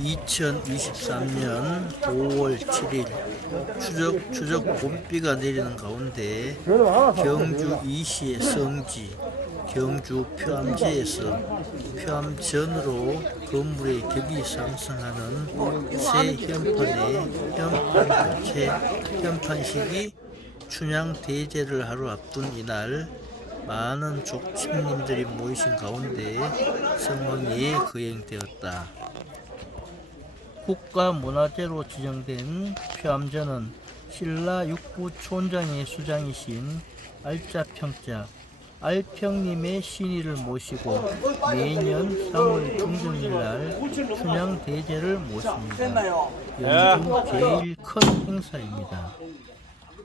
2023년 5월 7일 추적 추적 봄비가 내리는 가운데 경주 이시의 성지 경주 표암제에서 표암전으로 건물의 격이 상승하는 새 현판의 현판 교체 현판식이 춘향 대제를 하루 앞둔 이날 많은 족친님들이 모이신 가운데 성황리에 거행되었다. 국가문화재로 지정된 표암전은 신라 육부 촌장의 수장이신 알짜평자 알평님의 신의를 모시고 매년 3월 중정일날 춘향 대제를 모십니다. 연중 제일 큰 행사입니다.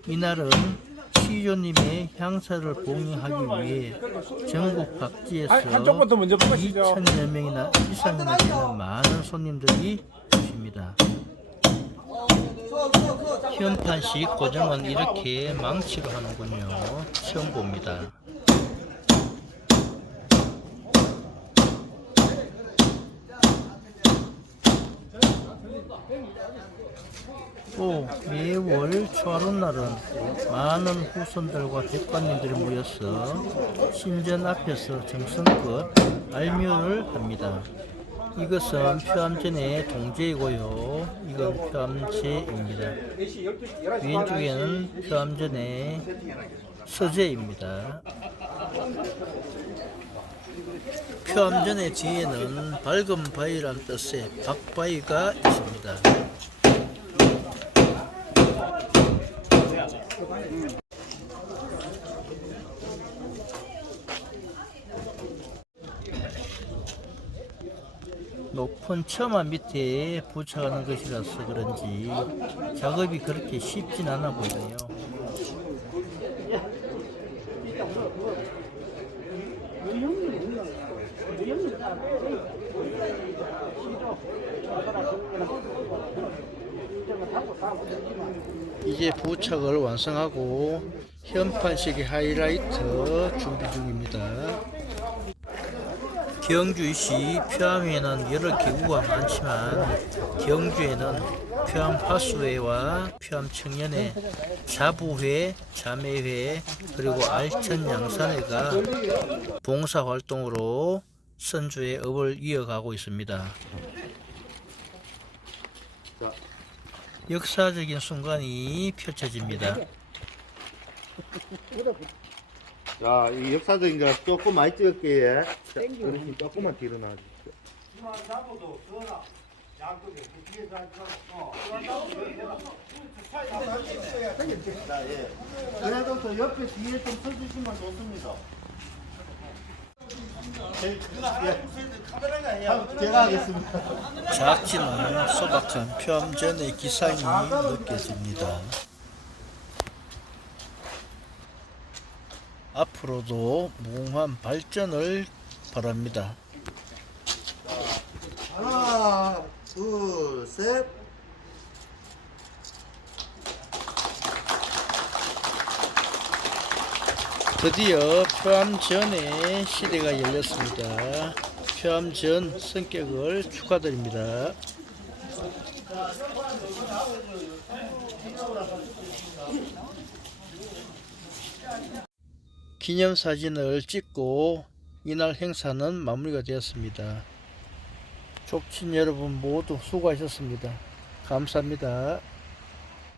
이날은 시조님의 향사를 봉행하기 위해 전국 각지에서 한- 한쪽부터 먼저 뽑으시죠. 2천여 명이나 이상이나 되는 많은 손님들이 오십니다. 현판식 고정은 이렇게 망치로 하는군요. 처음 봅니다. 또 매월 초하룻날은 많은 후손들과 대관님들이 모여서 신전 앞에서 정성껏 알묘를 합니다. 이것은 표암전의 동제이고요. 이건 표암제입니다. 왼쪽에는 표암전의 서제입니다. 표암전의 뒤에는 밝은 바위란 뜻의 박바위가 있습니다. 높은 처마 밑에 부착하는 것이라서 그런지 작업이 그렇게 쉽진 않아 보이네요. 이제 부착을 완성하고 현판식의 하이라이트 준비 중입니다. 경주시 표암에는 여러 기구가 많지만 경주에는 표암 화수회와 표암 청년회, 자부회, 자매회 그리고 알천 양산회가 봉사 활동으로 선주의 업을 이어가고 있습니다. 역사적인 순간이 펼쳐집니다. 자, 이 역사적인 거 조금 많이 찍을게요. 자, 어르신 조금만 뒤로 나와주세요. 자, 예. 그래도 저 옆에 뒤에 좀 서주시면 좋습니다. 제- 예. 아, 제가 하겠습니다. 작지만 소박한 표암전의 기상이 느껴집니다. 앞으로도 무궁한 발전을 바랍니다. 하나, 둘, 셋. 드디어 표암 전의 시대가 열렸습니다. 표암 전 성격을 축하드립니다. 기념사진을 찍고 이날 행사는 마무리가 되었습니다. 족친 여러분 모두 수고하셨습니다. 감사합니다.